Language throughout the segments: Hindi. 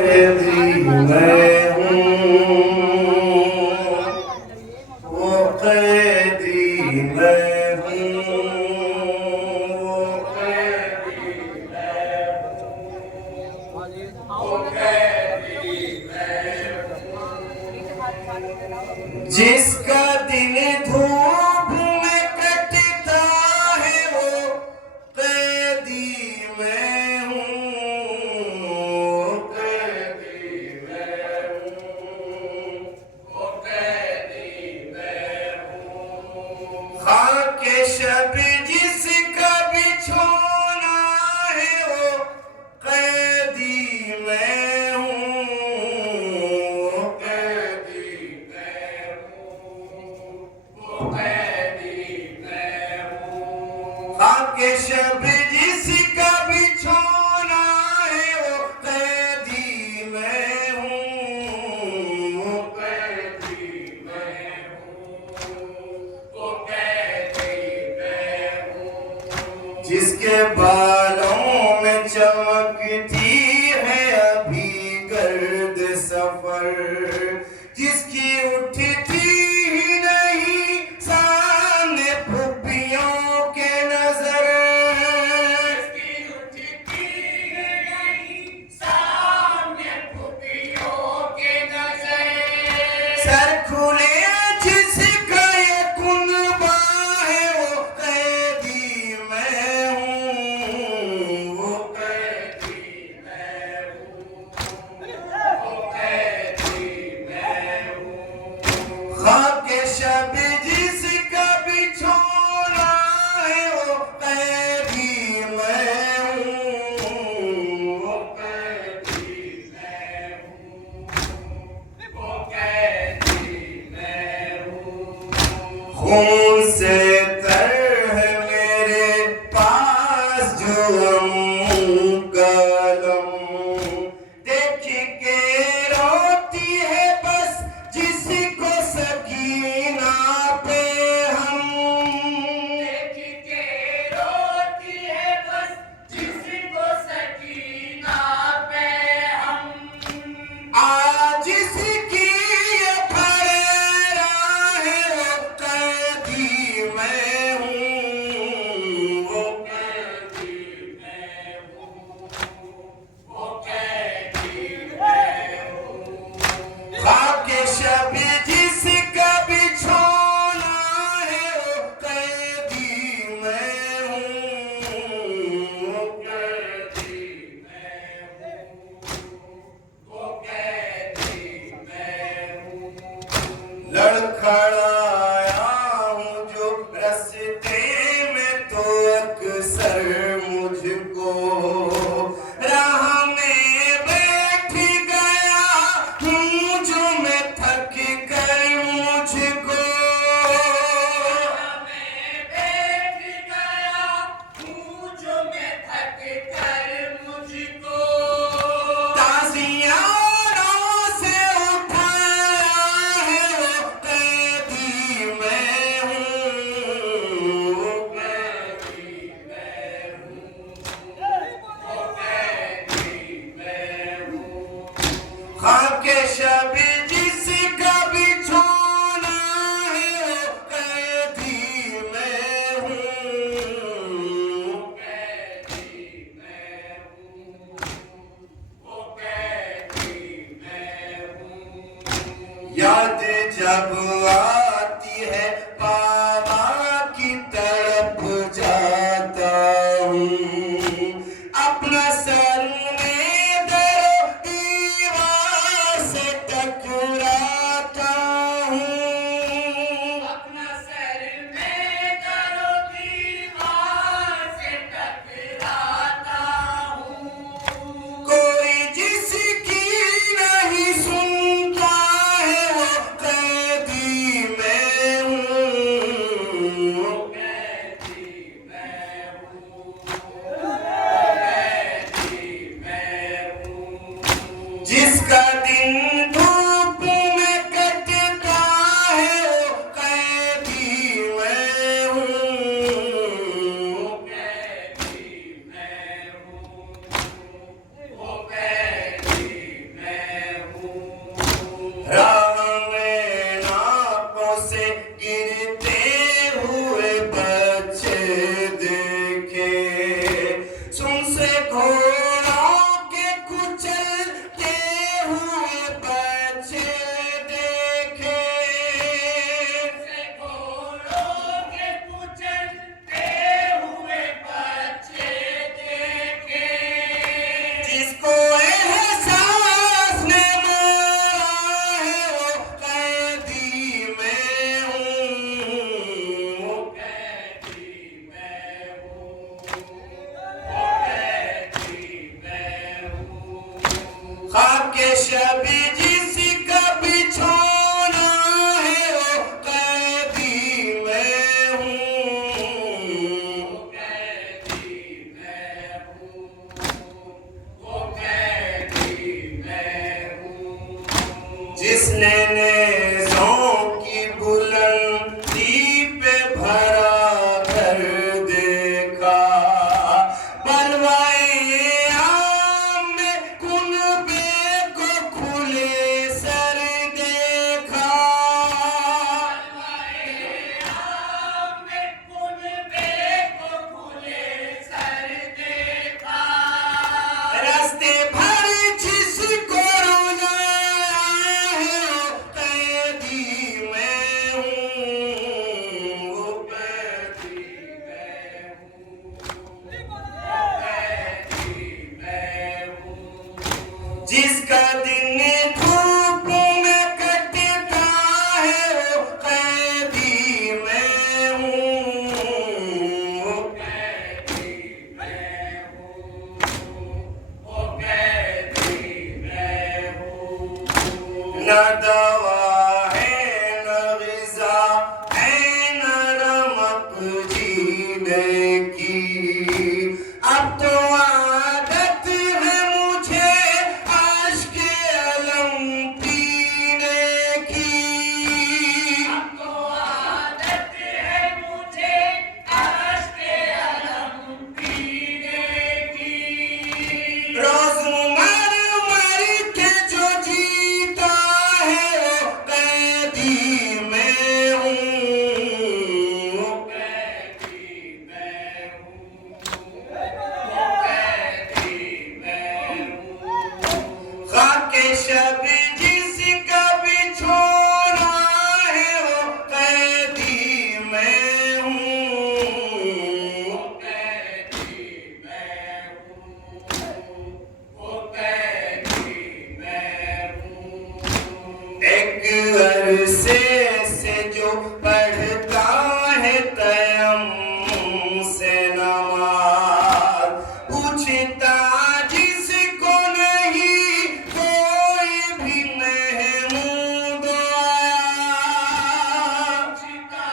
कैदी मैं हूँ, वो कैदी मैं हूँ, वो कैदी मैं हूँ, वो कैदी मैं हूँ। जिसका दिन धूप में कटता है वो कैदी मैं हूँ, कैदी मैं हूँ, वो कैदी मैं हूँ। खाके शब जिसका बिछोना है वो कैदी मैं हूँ, वो कैदी मैं हूँ, वो कैदी मैं हूँ। खाके शब जिसका बिछोना है वो कैदी मैं हूँ, वो कैदी मैं हूँ, वो कैदी मैं हूँ। जिसके बालों में चमकती है अभी गर्द सफर, जिसकी उठती ही नहीं सामने फुप्पियों के नजर, जिसकी उठती ही नहीं सामने फुप्पियों के नजर। सर खुले जिसका ये कुनबा है वो कैदी मैं हूँ, वो कैदी मैं हूँ, वो कैदी मैं हूँ। खाके शब जिसका बिछोना है वो कैदी मैं हूँ, वो कैदी मैं हूँ, वो कैदी मैं हूँ। खून से तर है मेरे पास जो कलम, देख के रोती है बस जिसको सकीना पे हम, देख के रोती है बस जिसको सकीना पे हम। आज इसकी ये फरेरा है वो कैदी मैं हूँ, वो कैदी मैं हूँ, वो कैदी मैं हूँ। खाके शब जिसका बिछोना है वो कैदी मैं हूँ, वो कैदी मैं हूँ, वो कैदी मैं हूँ। लड़खड़ाया हूँ जो रास्ते में तो अक्सर मुझको राह में बैठ गया हूँ जो मैं थक कर मुझको, राह में बैठ गया हूँ जो मैं थक कर मुझको। ताज़ियारों से उठाया है वो कैदी मैं हूँ, वो कैदी मैं हूँ, वो कैदी मैं हूँ। खाके शब जिसका बिछोना है वो कैदी मैं हूँ, वो कैदी मैं हूँ, वो कैदी मैं हूँ। याद जब आती है बाबा की तरफ जाता हूँ, अपना सर में दर दीवार से टकराता हूँ, अपना सर में दर दीवार से टकराता हूँ। कोई जिसकी नहीं सुनता है वो कैदी मैं हूँ, वो कैदी मैं हूँ, वो कैदी मैं हूँ। जिसका दिन धूप में कटता है वो कैदी मैं हूँ, वो कैदी मैं हूँ, वो कैदी खाके शब जिसका बिछोना है वो कैदी मैं हूँ, कैदी मैं हूँ, वो कैदी मैं हूँ। जिसने नेज़ों की बुलंदी पे भरा कर देखा, बलवाए आम में कुनबे को खुले सर देखा, बलवाए आम में कुनबे को खुले सर देखा। रास्ते भर जिसको रुलाया है वो कैदी मैं हूँ, वो कैदी मैं हूँ, कैदी मैं हूँ। जिसका दिन धूप में कटता है वो कैदी मैं हूँ, वो कैदी मैं हूँ, वो कैदी मैं हूँ। न दवा है न ग़िज़ा है न रमक जीने की, अब तो आदत है मुझे आश्क़े अलम पीने की, अब तो आदत है मुझे आश्क़े अलम पीने की। रोज़ मर मर के जो जीता है वो कैदी मैं हूँ, वो कैदी मैं हूँ, वो कैदी मैं हूँ। खाके शब जिसका बिछोना है वो कैदी मैं हूँ, वो कैदी मैं हूँ, वो कैदी मैं हूँ। एक अरसे से जो पढ़ता है तयम्मुम से नमाज, पूछता जिसको नहीं कोई भी महमूद आया, पूछता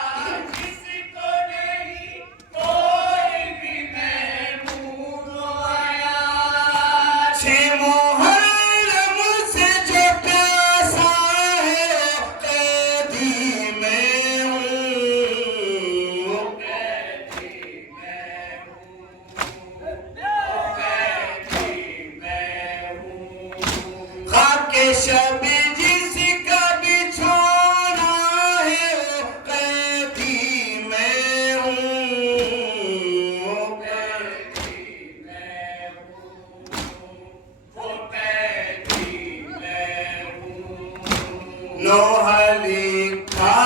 जिसको नहीं कोई भी महमूद आया। छह मुहर्रम से जो प्यासा है वो कैदी मैं हूँ, वो कैदी मैं हूँ, वो कैदी मैं हूँ। खाके शब जिसका बिछोना है वो कैदी मैं हूँ, वो कैदी मैं हूँ, वो कैदी मैं हूँ। लोहा लिखा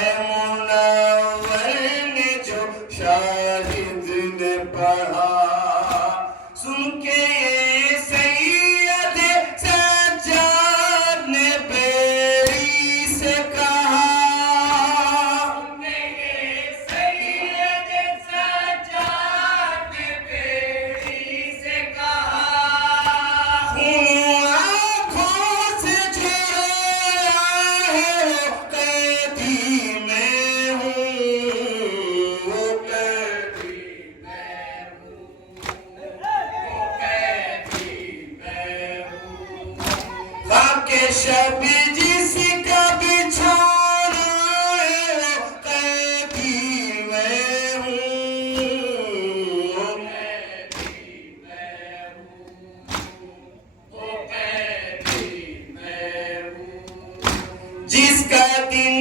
है मुनव्वर ने जो शाहिद ने पढ़ा, सुन के ये सैयद सज्जाद ने बेरी से कहा, सुन के ये सैयद सज्जाद ने बेरी से कहा। खून आँखों से झरोया है वो कैदी मैं हूँ, वो कैदी मैं हूँ, वो कैदी मैं हूँ। खाके शब जिसका बिछोना है वो कैदी मैं हूँ, वो कैदी मैं हूँ, वो कैदी मैं हूँ। जिसका दिन